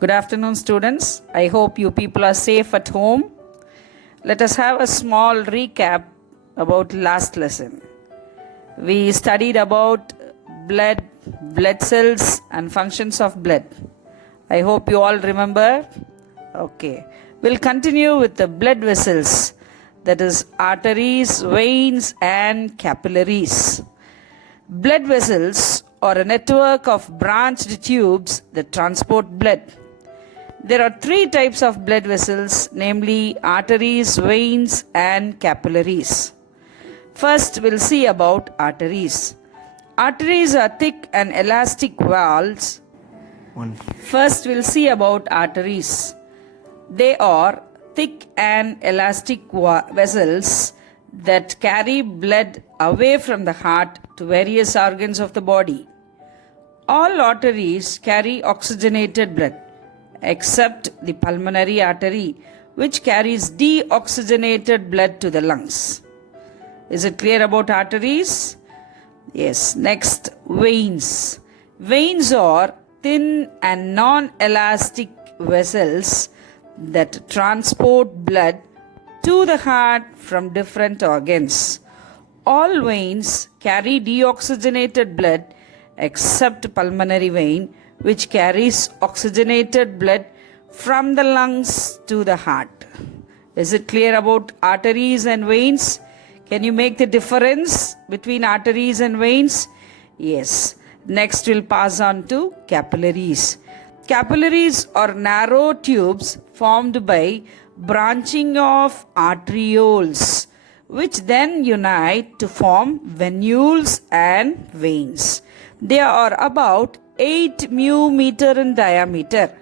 Good afternoon, students. I hope you people are safe at home. Let us have a small recap about last lesson. We studied about blood cells, and functions of blood. I hope you all remember. Okay. We'll continue with the blood vessels, that is, arteries, veins, and capillaries. Blood vessels are a network of branched tubes that transport blood. There are three types of blood vessels, namely arteries, veins, and capillaries. First, we'll see about arteries. Arteries are thick and elastic valves. First, we'll see about arteries. They are thick and elastic vessels that carry blood away from the heart to various organs of the body. All arteries carry oxygenated blood, except the pulmonary artery, which carries deoxygenated blood to the lungs. Is it clear about arteries? Yes. Next, veins. Veins are thin and non-elastic vessels that transport blood to the heart from different organs. All veins carry deoxygenated blood except pulmonary vein, which carries oxygenated blood from the lungs to the heart. Is it clear about arteries and veins? Can you make the difference between arteries and veins? Yes. Next, we'll pass on to capillaries. Capillaries are narrow tubes formed by branching of arterioles, which then unite to form venules and veins. They are about 8 μm in diameter.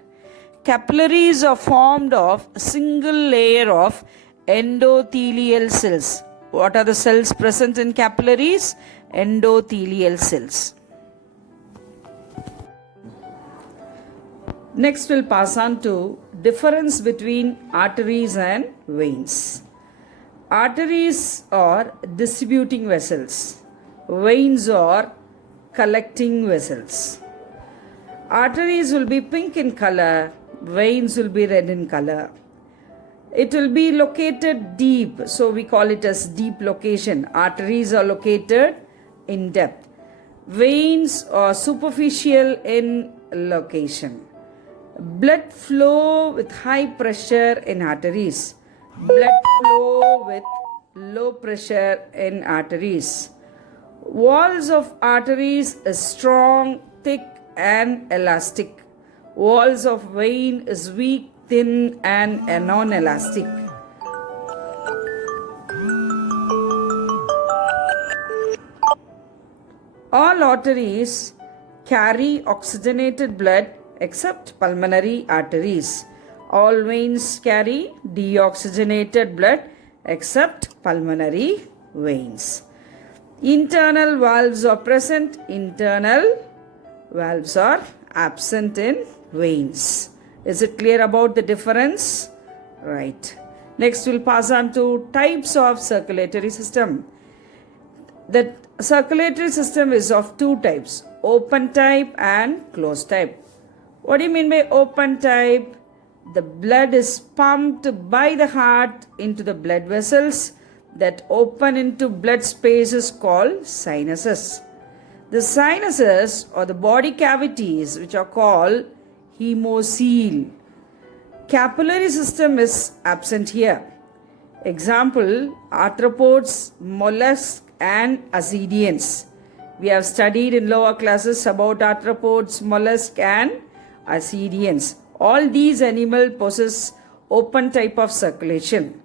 Capillaries are formed of a single layer of endothelial cells. What are the cells present in capillaries? Endothelial cells. Next, we'll pass on to difference between arteries and veins. Arteries are distributing vessels. Veins are collecting vessels. Arteries will be pink in color, veins will be red in color. It will be located deep, so we call it as deep location. Arteries are located in depth. Veins are superficial in location. Blood flow with high pressure in arteries. Blood flow with low pressure in arteries. Walls of arteries is strong, thick, and elastic. Walls of vein is weak, thin, and non-elastic. All arteries carry oxygenated blood except pulmonary arteries. All veins carry deoxygenated blood except pulmonary veins. Internal valves are present, internal valves are absent in veins. Is it clear about the difference? Right. Next, we'll pass on to types of circulatory system. The circulatory system is of two types, open type and closed type. What do you mean by open type? The blood is pumped by the heart into the blood vessels that open into blood spaces called sinuses. The sinuses are the body cavities which are called hemocoel. Capillary system is absent here. Example, arthropods, mollusks, and ascidians. We have studied in lower classes about arthropods, mollusks, and ascidians. All these animals possess open type of circulation.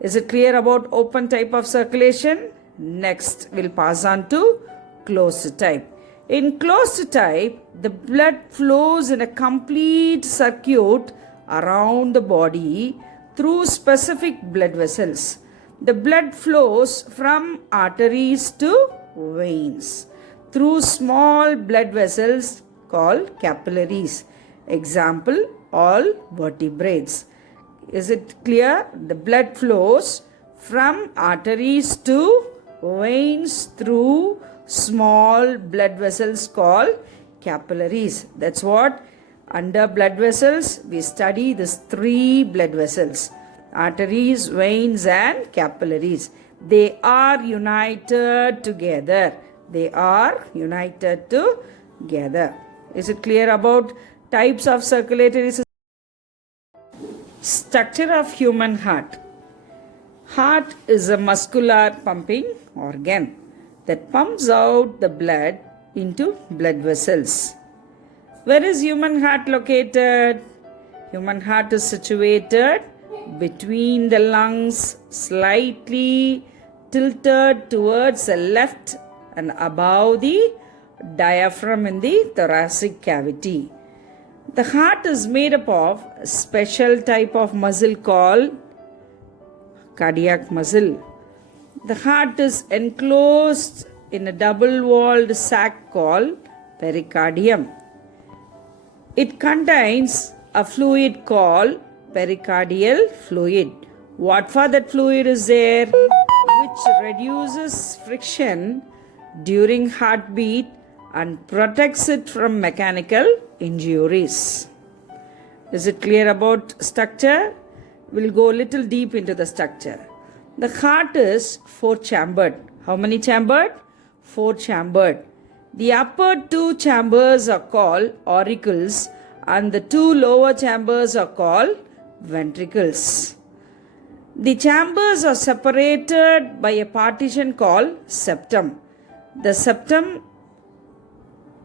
Is it clear about open type of circulation? Next, we'll pass on to closed type. In closed type, the blood flows in a complete circuit around the body through specific blood vessels. The blood flows from arteries to veins through small blood vessels called capillaries. Example, all vertebrates. Is it clear? The blood flows from arteries to veins through small blood vessels called capillaries. That's what Under blood vessels, we study these three blood vessels: arteries, veins, and capillaries. They are united together. They are united together. Is it clear about types of circulatory system? Structure of human heart. Heart is a muscular pumping organ that pumps out the blood into blood vessels. Where is human heart located? Human heart is situated between the lungs, slightly tilted towards the left and above the diaphragm in the thoracic cavity. The heart is made up of a special type of muscle called cardiac muscle. The heart is enclosed in a double-walled sac called pericardium. It contains a fluid called pericardial fluid. What for that fluid is there? Which reduces friction during heartbeat and protects it from mechanical injuries. Is it clear about structure? We'll go a little deep into the structure. The heart is four-chambered. How many chambered? Four-chambered. The upper two chambers are called auricles and the two lower chambers are called ventricles. The chambers are separated by a partition called septum. The septum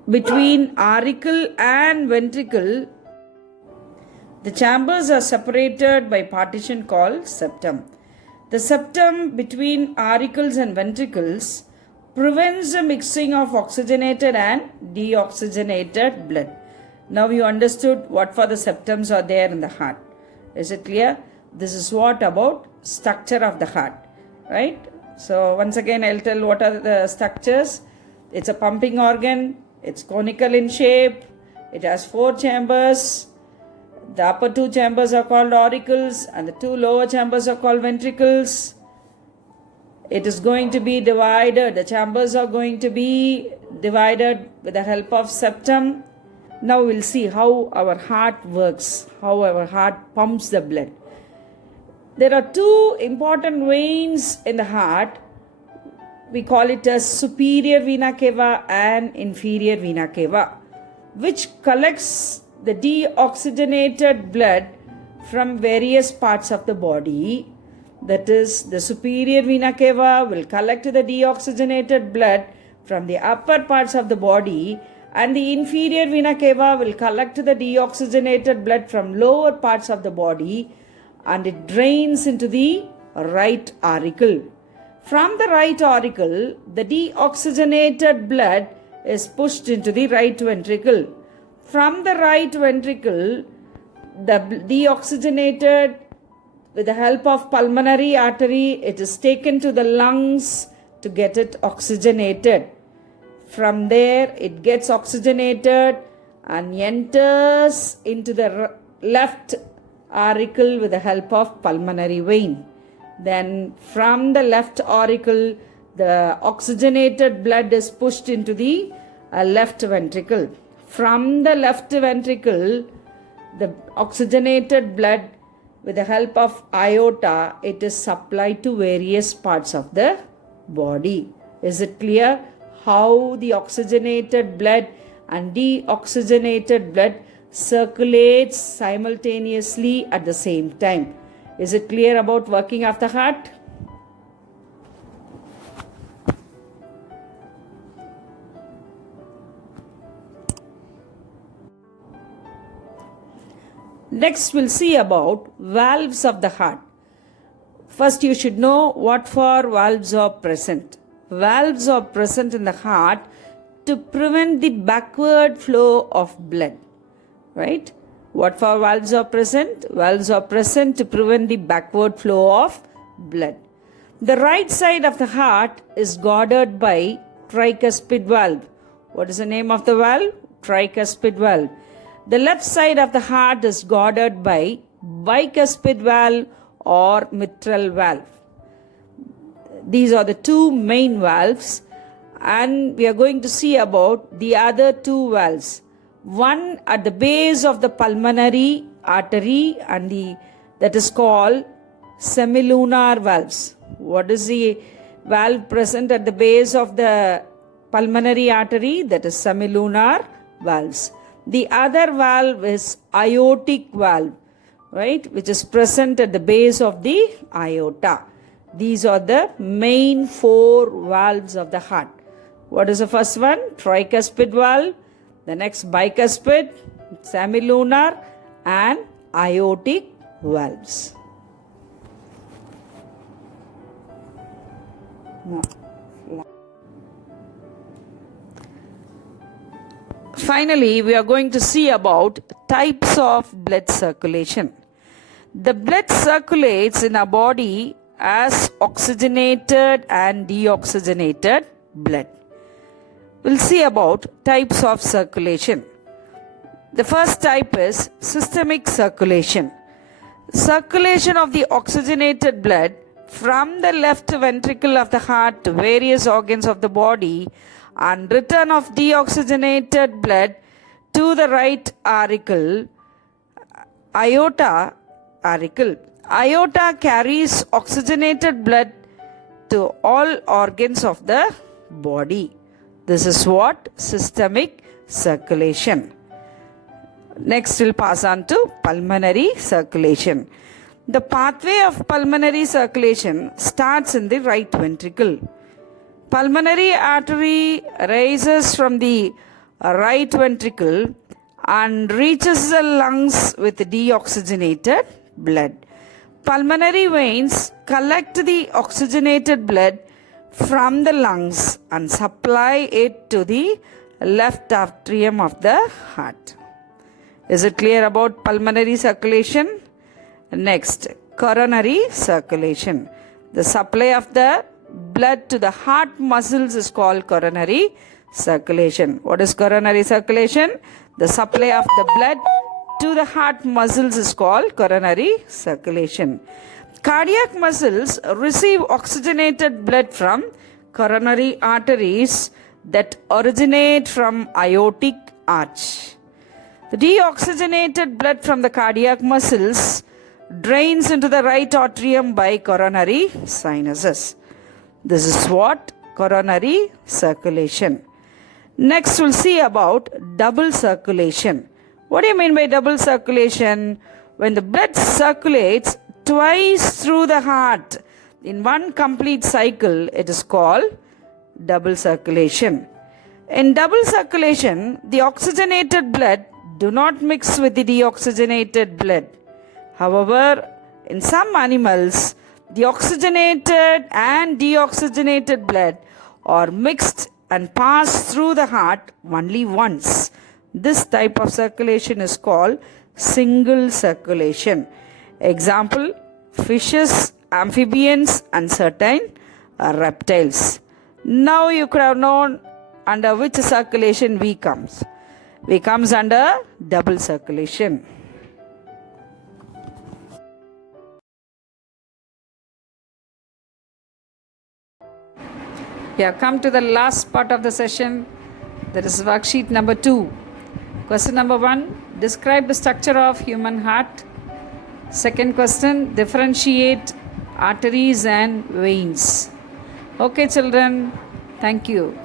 between auricle and ventricle, the chambers are separated by partition called septum. The septum between auricles and ventricles prevents the mixing of oxygenated and deoxygenated blood. Now you understood what for the septums are there in the heart. Is it clear? This is what about structure of the heart, right? So once again I'll tell what are the structures. It's a pumping organ. It's conical in shape. It has four chambers. The upper two chambers are called auricles and the two lower chambers are called ventricles. It is going to be divided. The chambers are going to be divided with the help of septum. Now we'll see how our heart works, how our heart pumps the blood. There are two important veins in the heart. We call it as superior vena cava and inferior vena cava, which collects the deoxygenated blood from various parts of the body. That is, the superior vena cava will collect the deoxygenated blood from the upper parts of the body, and the inferior vena cava will collect the deoxygenated blood from lower parts of the body, and it drains into the right auricle. From the right auricle, the deoxygenated blood is pushed into the right ventricle. From the right ventricle, the deoxygenated, with the help of pulmonary artery, it is taken to the lungs to get it oxygenated. From there, it gets oxygenated and enters into the left auricle with the help of pulmonary vein. Then from the left auricle, the oxygenated blood is pushed into the left ventricle. From the left ventricle, the oxygenated blood with the help of aorta, it is supplied to various parts of the body. Is it clear how the oxygenated blood and deoxygenated blood circulates simultaneously at the same time? Is it clear about working of the heart? Next, we'll see about valves of the heart. First, you should know what for valves are present. Valves are present in the heart to prevent the backward flow of blood. Right? What for valves are present? Valves are present to prevent the backward flow of blood. The right side of the heart is guarded by tricuspid valve. What is the name of the valve? Tricuspid valve. The left side of the heart is guarded by bicuspid valve or mitral valve. These are the two main valves, and we are going to see about the other two valves. one at the base of the pulmonary artery and that is called semilunar valves. What is the valve present at the base of the pulmonary artery? That is semilunar valves. The other valve is aortic valve, right, which is present at the base of the aorta. These are the main 4 valves of the heart. What is the first one? Tricuspid valve. The next bicuspid, semilunar, and aortic valves. Finally, we are going to see about types of blood circulation. The blood circulates in our body as oxygenated and deoxygenated blood. We'll see about types of circulation. The first type is systemic circulation. Circulation of the oxygenated blood from the left ventricle of the heart to various organs of the body and return of deoxygenated blood to the right aorta. Aorta carries oxygenated blood to all organs of the body. This is what? Systemic circulation. Next, we'll pass on to pulmonary circulation. The pathway of pulmonary circulation starts in the right ventricle. Pulmonary artery rises from the right ventricle and reaches the lungs with deoxygenated blood. Pulmonary veins collect the oxygenated blood from the lungs and supply it to the left atrium of the heart. Is it clear about pulmonary circulation? Next, coronary circulation. The supply of the blood to the heart muscles is called coronary circulation. What is coronary circulation? The supply of the blood to the heart muscles is called coronary circulation. Cardiac muscles receive oxygenated blood from coronary arteries that originate from aortic arch. The deoxygenated blood from the cardiac muscles drains into the right atrium by coronary sinuses. This is what? Coronary circulation. Next, we'll see about double circulation. What do you mean by double circulation? When the blood circulates twice through the heart in one complete cycle, it is called double circulation. In double circulation, the oxygenated blood do not mix with the deoxygenated blood. However, in some animals, the oxygenated and deoxygenated blood are mixed and pass through the heart only once. This type of circulation is called single circulation. Example, fishes, amphibians, and certain reptiles. Now you could have known under which circulation V comes. V comes under double circulation. We have come to the last part of the session. That is worksheet number 2. Question number 1, describe the structure of human heart. Second question, differentiate arteries and veins. Okay children, thank you.